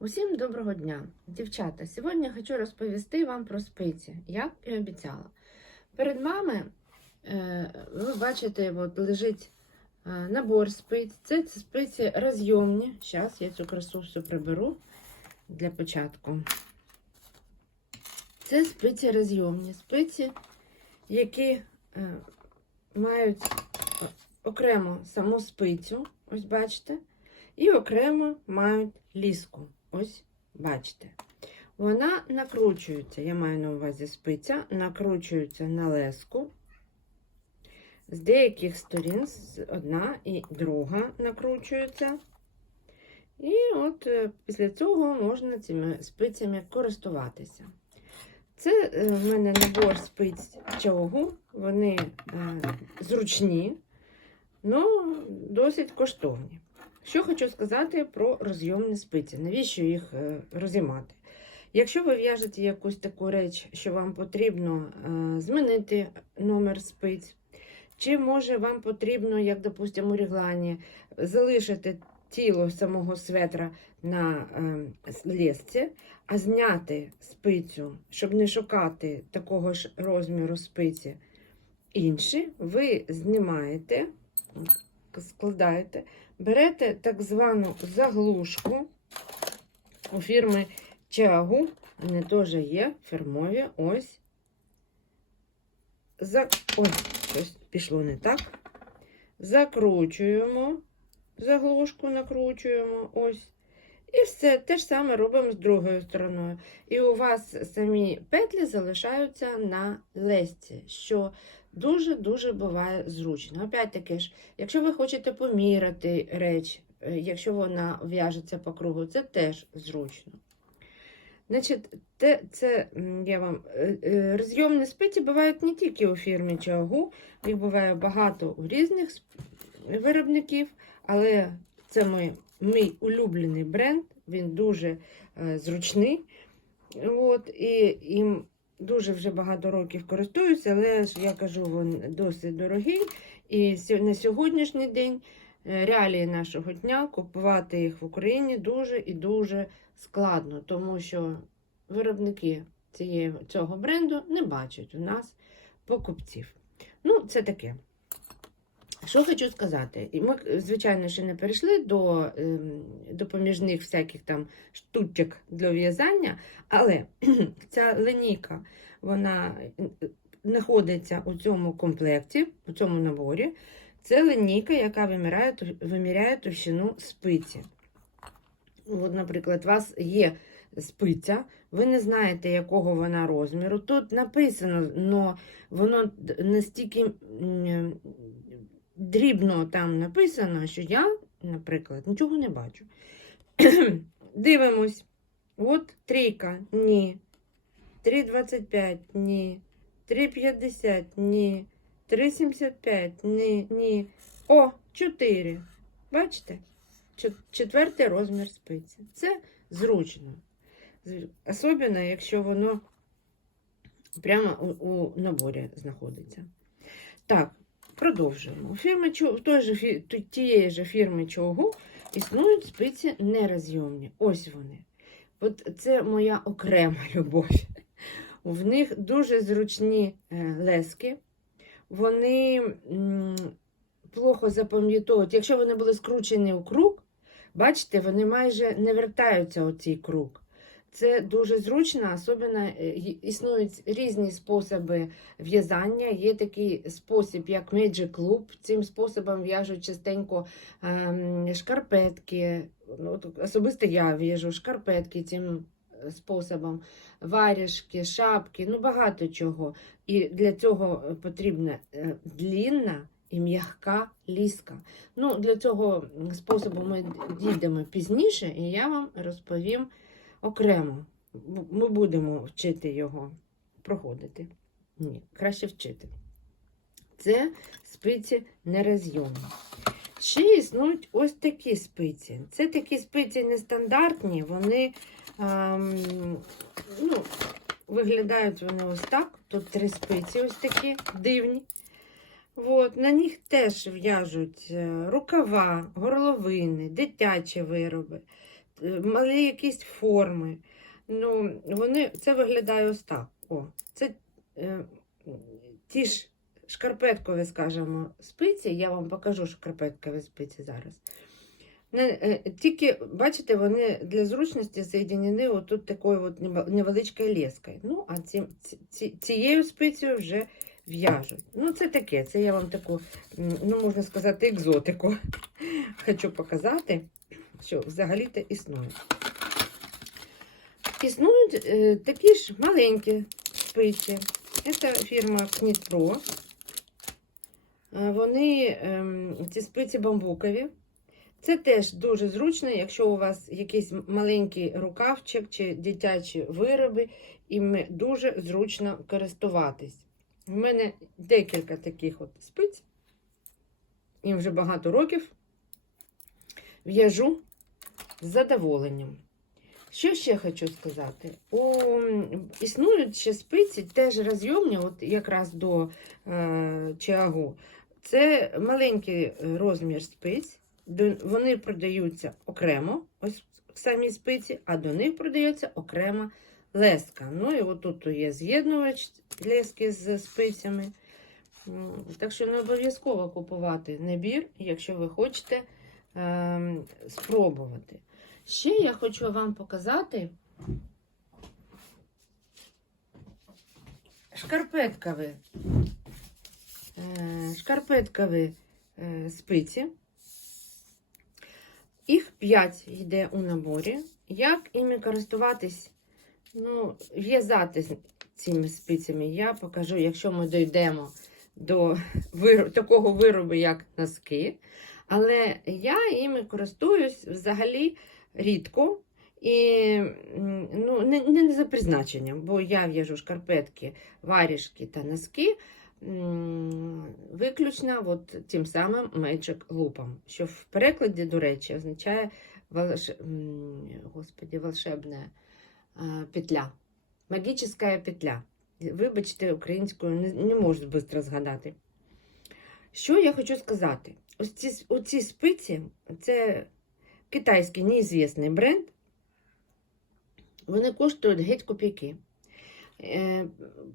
Усім доброго дня, дівчата. Сьогодні хочу розповісти вам про спиці, як і обіцяла. Перед вами, е, ви бачите, от лежить е, набор спиць. Це спиці розйомні. Зараз я цю красу всю приберу для початку. Це спиці розйомні, спиці, які е, мають окремо саму спицю, ось бачите, і окремо мають ліску. Ось бачите. Вона накручується, я маю на увазі спиця, накручується на леску. З деяких сторін одна і друга накручуються. І от е, після цього можна цими спицями користуватися. Це е, в мене набор спиць чогу. Вони е, зручні, але досить коштовні. Що хочу сказати про розйомні спиці. Навіщо їх е, розіймати? Якщо ви в'яжете якусь таку реч, що вам потрібно е, змінити номер спиць, чи може вам потрібно, як, допустимо, у реглані, залишити тіло самого светра на е, лесці, а зняти спицю, щоб не шукати такого ж розміру спиці інші, ви знімаєте, складаєте, берете так звану заглушку у фірми Чагу, вони теж є фірмові. Ось. За... Ой, щось пішло не так. Закручуємо, заглушку накручуємо. Ось. І все те ж саме робимо з другою стороною. І у вас самі петлі залишаються на лесці, що дуже-дуже буває зручно. Опять-таки ж, якщо ви хочете поміряти реч, е, якщо вона в'яжеться по кругу, це теж зручно. Значить, те, це я вам е, е, розйомні спиці бувають не тільки у фірмі Чагу, їх буває багато у різних виробників, але це мій, мій улюблений бренд, він дуже зручний. От, і їм дуже вже багато років користуюся, але ж я кажу, він досить дорогий. І на сьогоднішній день е, реалії нашого дня купувати їх в Україні дуже і дуже складно, тому що виробники цього бренду не бачать у нас покупців. Ну, це таке. Що хочу сказати, І ми, звичайно, ще не перейшли до ем, допоміжних всяких там штучок для в'язання, але ця линійка, вона е, знаходиться у цьому комплекті, у цьому наборі. Це линійка, яка виміряє, виміряє товщину спиці. От, наприклад, у вас є спиця, ви не знаєте, якого вона розміру. Тут написано, але воно настільки дрібно там написано, що я, наприклад, нічого не бачу. Дивимось. От трійка, ні. 3,25, ні. 3,50, ні. 3,75, ні, ні. О, 4. Бачите? Четвертий розмір спиці. Це зручно. Особливо, якщо воно прямо у, у наборі знаходиться. Так, продовжуємо. Фірми, той же, тієї ж фірми Чогу існують спиці нерозйомні. Ось вони. От це моя окрема любов. В них дуже зручні е, лески. Вони плохо запам'ятовують. Якщо вони були скручені у круг, бачите, вони майже не вертаються у цей круг. Це дуже зручно, особливо е, існують різні способи в'язання. Є такий спосіб, як Magic Loop. Цим способом в'яжуть частенько ем, шкарпетки. Ну, особисто я в'яжу шкарпетки цим е, способом, варіжки, шапки, ну багато чого. І для цього е, потрібна длінна і м'яка ліска. Ну, для цього способу ми дійдемо пізніше, і я вам розповім окремо. Ми будемо вчити його проходити. Ні, краще вчити. Це спиці нерозйомні. Ще існують ось такі спиці. Це такі спиці нестандартні, вони ем, ну, виглядають вони ось так. Тут три спиці ось такі дивні. От, на них теж в'яжуть е, рукава, горловини, дитячі вироби. Малі якісь форми. Ну, вони, це виглядає ось так. О, це е, ті ж шкарпеткові, скажімо, спиці. Я вам покажу шкарпеткові спиці зараз. Е, тільки, бачите, вони для зручності соєдинені отут такою от невеличкою лескою. Ну, а ці, ці- цією спицею вже в'яжуть. Ну, це таке, це я вам таку, ну, можна сказати, екзотику хочу показати, що взагалі-то існує. Існують е, такі ж маленькі спиці. Це фірма Knit Е, Вони, ем, ці спиці бамбукові. Це теж дуже зручно, якщо у вас якийсь маленький рукавчик чи дитячі вироби, і дуже зручно користуватись. У мене декілька таких от спиць, їм вже багато років. В'яжу з задоволенням. Що ще хочу сказати? У, існують ще спиці, теж розйомні, от якраз до е, чагу. Це маленький розмір спиць. Вони продаються окремо, ось самі спиці, а до них продається окрема леска. Ну і отут є з'єднувач лески з спицями. Так що не обов'язково купувати набір, якщо ви хочете е, спробувати. Ще я хочу вам показати шкарпеткові, е, шкарпеткові е, спиці. Їх 5 йде у наборі. Як іми користуватись, ну, в'язати цими спицями, я покажу, якщо ми дійдемо до виру- такого виробу, як носки. Але я іми користуюсь взагалі рідко. І ну, не, не за призначенням, бо я в'яжу шкарпетки, варішки та носки виключно от тим самим Magic Loop, що в перекладі, до речі, означає волш... Господи, волшебна петля. Магічна петля. Вибачте, українською не, не можу швидко згадати. Що я хочу сказати? Ось ці, оці спиці це китайський неізвісний бренд. Вони коштують геть копійки. Е,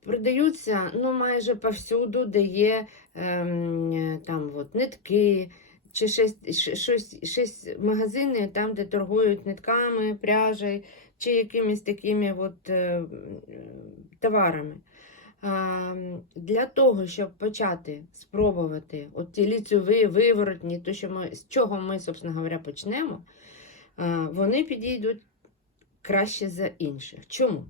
продаються ну, майже повсюду, де є ем, там от, нитки, чи щось, магазини, там, де торгують нитками, пряжею, чи якимись такими от, е, товарами. А, для того, щоб почати спробувати от ті ліцеві, виворотні, то, що ми, з чого ми, собственно говоря, почнемо, вони підійдуть краще за інших. Чому?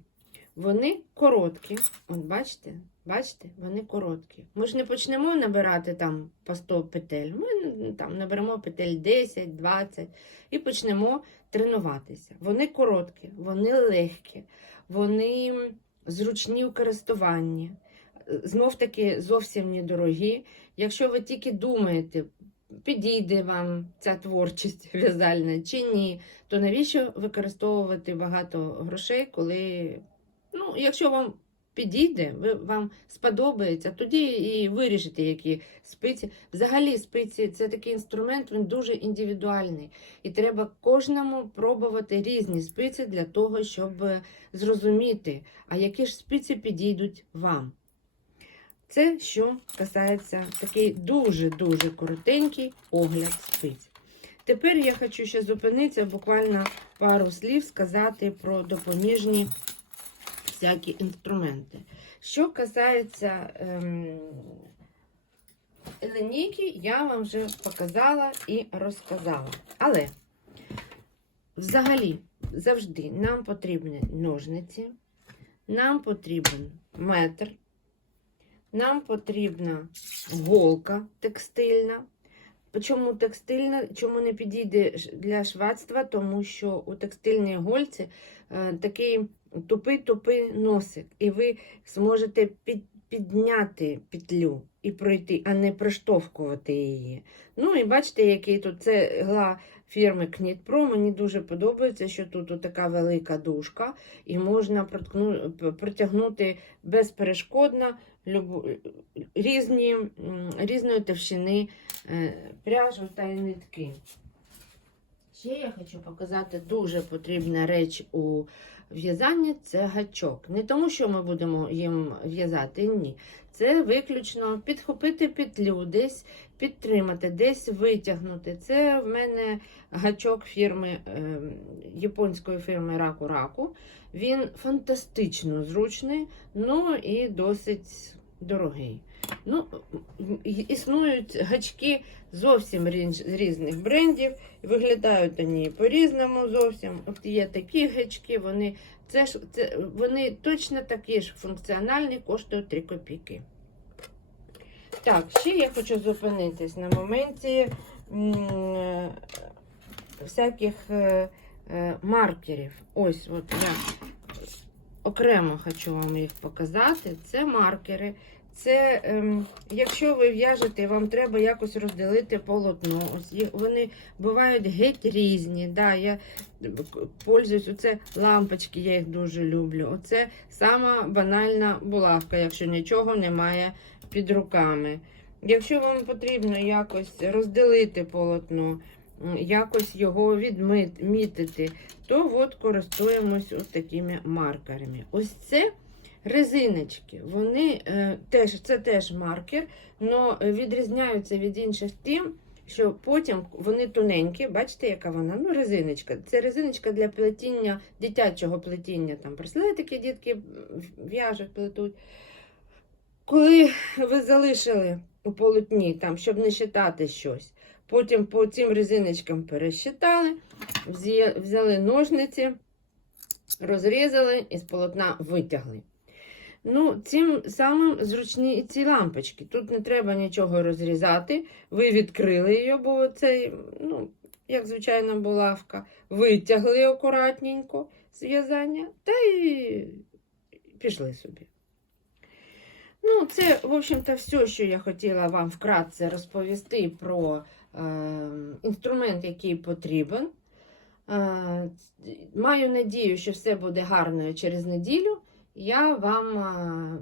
Вони короткі. От бачите? Бачите, вони короткі. Ми ж не почнемо набирати там по 100 петель. Ми там наберемо петель 10, 20 і почнемо тренуватися. Вони короткі, вони легкі, вони зручні у користуванні. Знов таки зовсім недорогі. Якщо ви тільки думаєте, підійде вам ця творчість в'язальна чи ні, то навіщо використовувати багато грошей, коли, ну, якщо вам підійде, вам сподобається, тоді і вирішите, які спиці. Взагалі, спиці це такий інструмент, він дуже індивідуальний. І треба кожному пробувати різні спиці для того, щоб зрозуміти, а які ж спиці підійдуть вам. Це що касається такий дуже-дуже коротенький огляд спиць. Тепер я хочу ще зупинитися, буквально пару слів сказати про допоміжні всякі інструменти. Що касається ем, я вам вже показала і розказала. Але взагалі завжди нам потрібні ножниці, нам потрібен метр, нам потрібна голка текстильна. Чому текстильна? Чому не підійде для швацтва? Тому що у текстильній гольці е, такий тупий-тупий носик, і ви зможете під, підняти петлю і пройти, а не приштовхувати її. Ну і бачите, який тут це гла фірми Pro. Мені дуже подобається, що тут така велика дужка, і можна протягнути безперешкодно різні, різної товщини е, пряжу та й нитки. Ще я хочу показати дуже потрібна реч у в'язанні це гачок. Не тому, що ми будемо їм в'язати, ні. Це виключно підхопити петлю, десь підтримати, десь витягнути. Це в мене гачок фірми е, японської фірми Раку Раку. Він фантастично зручний, ну і досить дорогий. Ну, Існують гачки зовсім різ- різних брендів. Виглядають вони по-різному зовсім. От є такі гачки, вони, це ж, це, вони точно такі ж функціональні, коштують 3 копійки. Так, ще я хочу зупинитись на моменті всяких е, е, маркерів. Ось, от я окремо хочу вам їх показати. Це маркери. Це, ем, якщо ви в'яжете, вам треба якось розділити полотно. Ось вони бувають геть різні. Да, я пользуюсь, оце лампочки, я їх дуже люблю. Оце сама банальна булавка, якщо нічого немає під руками. Якщо вам потрібно якось розділити полотно, якось його відмітити, то от користуємось ось такими маркерами. Ось це резиночки. Вони е, теж, це теж маркер, але відрізняються від інших тим, що потім вони тоненькі, бачите, яка вона? Ну, резиночка. Це резиночка для плетіння, дитячого плетіння. Там браслетики дітки в'яжуть, плетуть. Коли ви залишили у полотні, там, щоб не считати щось, потім по цим резиночкам пересчитали, взяли ножниці, розрізали і з полотна витягли. Ну, цим самим зручні і ці лампочки. Тут не треба нічого розрізати. Ви відкрили її, бо цей, ну, як звичайна булавка, витягли акуратненько з в'язання та й пішли собі. Ну, це, в общем-то, все, що я хотіла вам вкратце розповісти про інструмент, який потрібен. Е, маю надію, що все буде гарно через неділю. Я вам, е,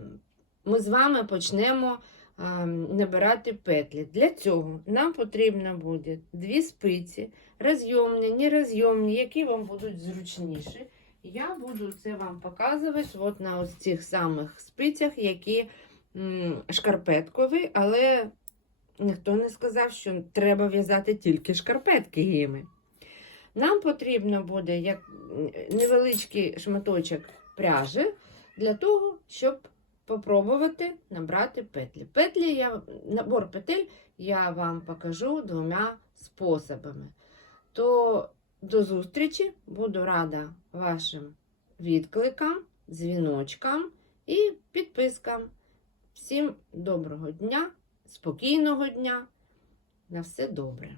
ми з вами почнемо е, набирати петлі. Для цього нам потрібно буде дві спиці, розйомні, нерозйомні, які вам будуть зручніші. Я буду це вам показувати от на ось цих самих спицях, які шкарпеткові, але ніхто не сказав, що треба в'язати тільки шкарпетки їми. Нам потрібно буде як невеличкий шматочок пряжі для того, щоб попробувати набрати петлі. Петлі я, набор петель я вам покажу двома способами. То до зустрічі буду рада вашим відкликам, дзвіночкам і підпискам. Всім доброго дня, спокійного дня. На все добре.